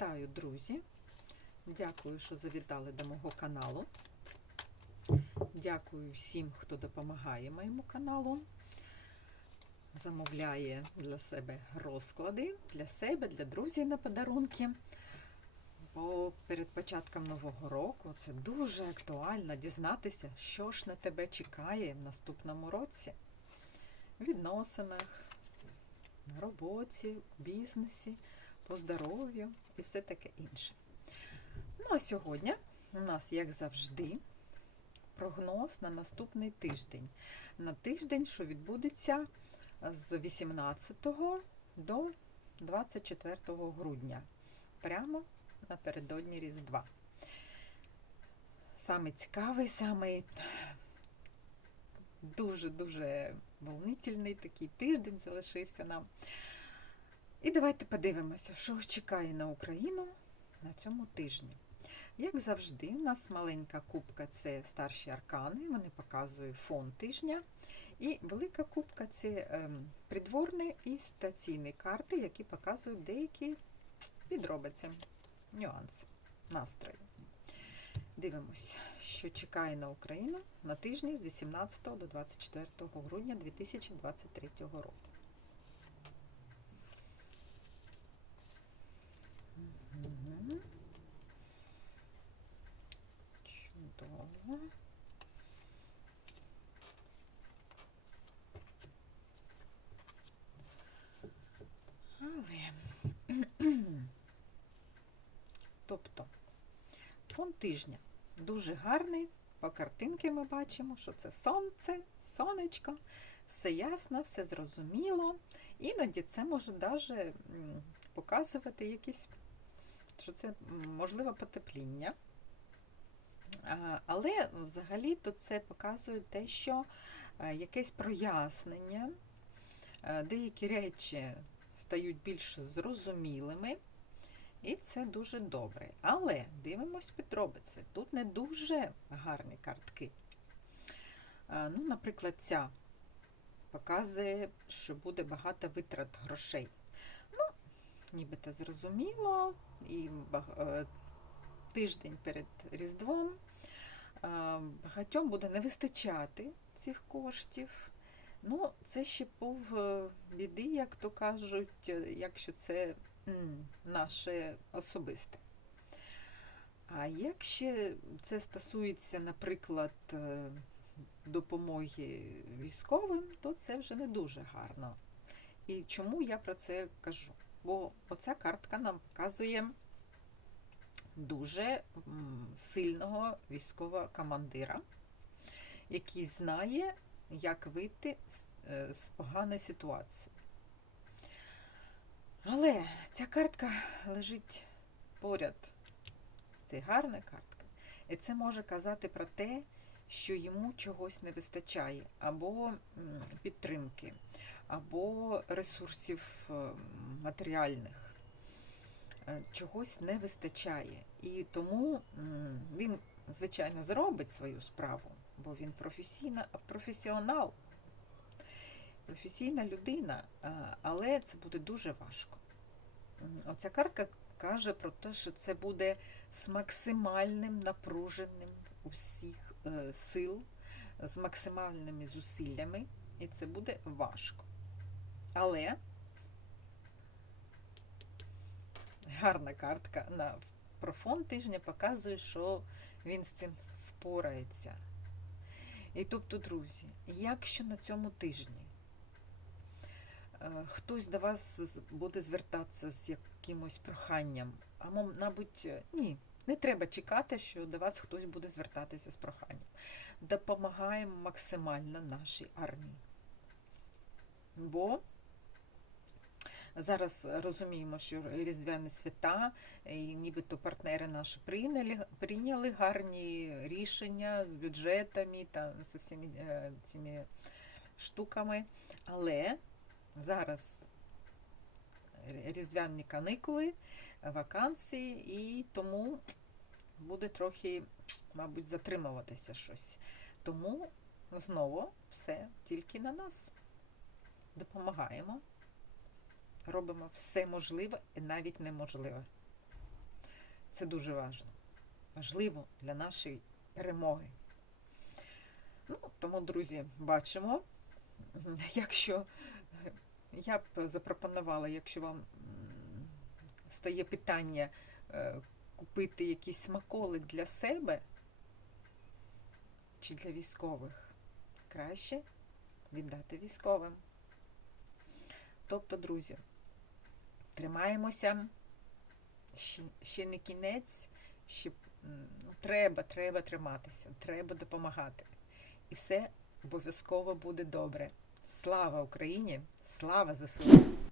Вітаю, друзі! Дякую, що завітали до мого каналу. Дякую всім, хто допомагає моєму каналу. Замовляє для себе розклади, для себе, для друзів на подарунки. Бо перед початком нового року це дуже актуально дізнатися, що ж на тебе чекає в наступному році. В відносинах, на роботі, в бізнесі, по здоров'ю і все таке інше. Ну а сьогодні у нас, як завжди, прогноз на наступний тиждень. На тиждень, що відбудеться з 18 до 24 грудня. Прямо напередодні Різдва. Саме цікавий, саме дуже-дуже волнительний такий тиждень залишився нам. І давайте подивимося, що чекає на Україну на цьому тижні. Як завжди, у нас маленька кубка це старші аркани, вони показують фон тижня. І велика кубка це ем, придворні і ситуаційні карти, які показують деякі підробиці, нюанси, настрої. Дивимось, що чекає на Україну на тижні з 18 до 24 грудня 2023 року. Мгм. Чудово. Але. Тобто, фон тижня дуже гарний. По картинки ми бачимо, що це сонце, сонечко, все ясно, все зрозуміло. Іноді це може навіть показувати якісь, що це можливе потепління. Але взагалі-то це показує те, що е, якесь прояснення, е, деякі речі стають більш зрозумілими, і це дуже добре. Але дивимось підробиці. Тут не дуже гарні картки. Е, Ну, Наприклад, ця показує, що буде багато витрат грошей. Нібито зрозуміло, і е, тиждень перед Різдвом е, багатьом буде не вистачати цих коштів. Ну, це ще був е, біди, як то кажуть, якщо це наше особисте. А якщо це стосується, наприклад, допомоги військовим, то це вже не дуже гарно. І чому я про це кажу? Бо оця картка нам показує дуже сильного військового командира, який знає, як вийти з, е, з поганої ситуації. Але ця картка лежить поряд. Це гарна картка. І це може казати про те, що йому чогось не вистачає, або підтримки, або ресурсів е, матеріальних. Е, Чогось не вистачає. І тому він, звичайно, зробить свою справу, бо він професійна, професіонал, професійна людина, е, але це буде дуже важко. Оця картка каже про те, що це буде з максимальним напруженням усіх сил, з максимальними зусиллями, і це буде важко. Але гарна картка на про фон тижня показує, що він з цим впорається. І тобто, друзі, якщо на цьому тижні е, хтось до вас буде звертатися з якимось проханням, а мабуть, ні, не треба чекати, що до вас хтось буде звертатися з проханням. Допомагаємо максимально нашій армії. Бо зараз розуміємо, що різдвяні свята, і нібито партнери наші прийняли, прийняли гарні рішення з бюджетами та з всіми е, цими штуками. Але зараз різдвяні каникули, вакансії, і тому буде трохи, мабуть, затримуватися щось. Тому знову все тільки на нас. Допомагаємо, робимо все можливе і навіть неможливе. Це дуже важливо. Важливо для нашої перемоги. Ну, тому, друзі, бачимо, якщо я б запропонувала, якщо вам стає питання е, купити якийсь смаколик для себе чи для військових, краще віддати військовим. Тобто, друзі, тримаємося, ще, ще не кінець, ще ну, треба, треба триматися, треба допомагати. І все обов'язково буде добре. Слава Україні! Слава ЗСУ!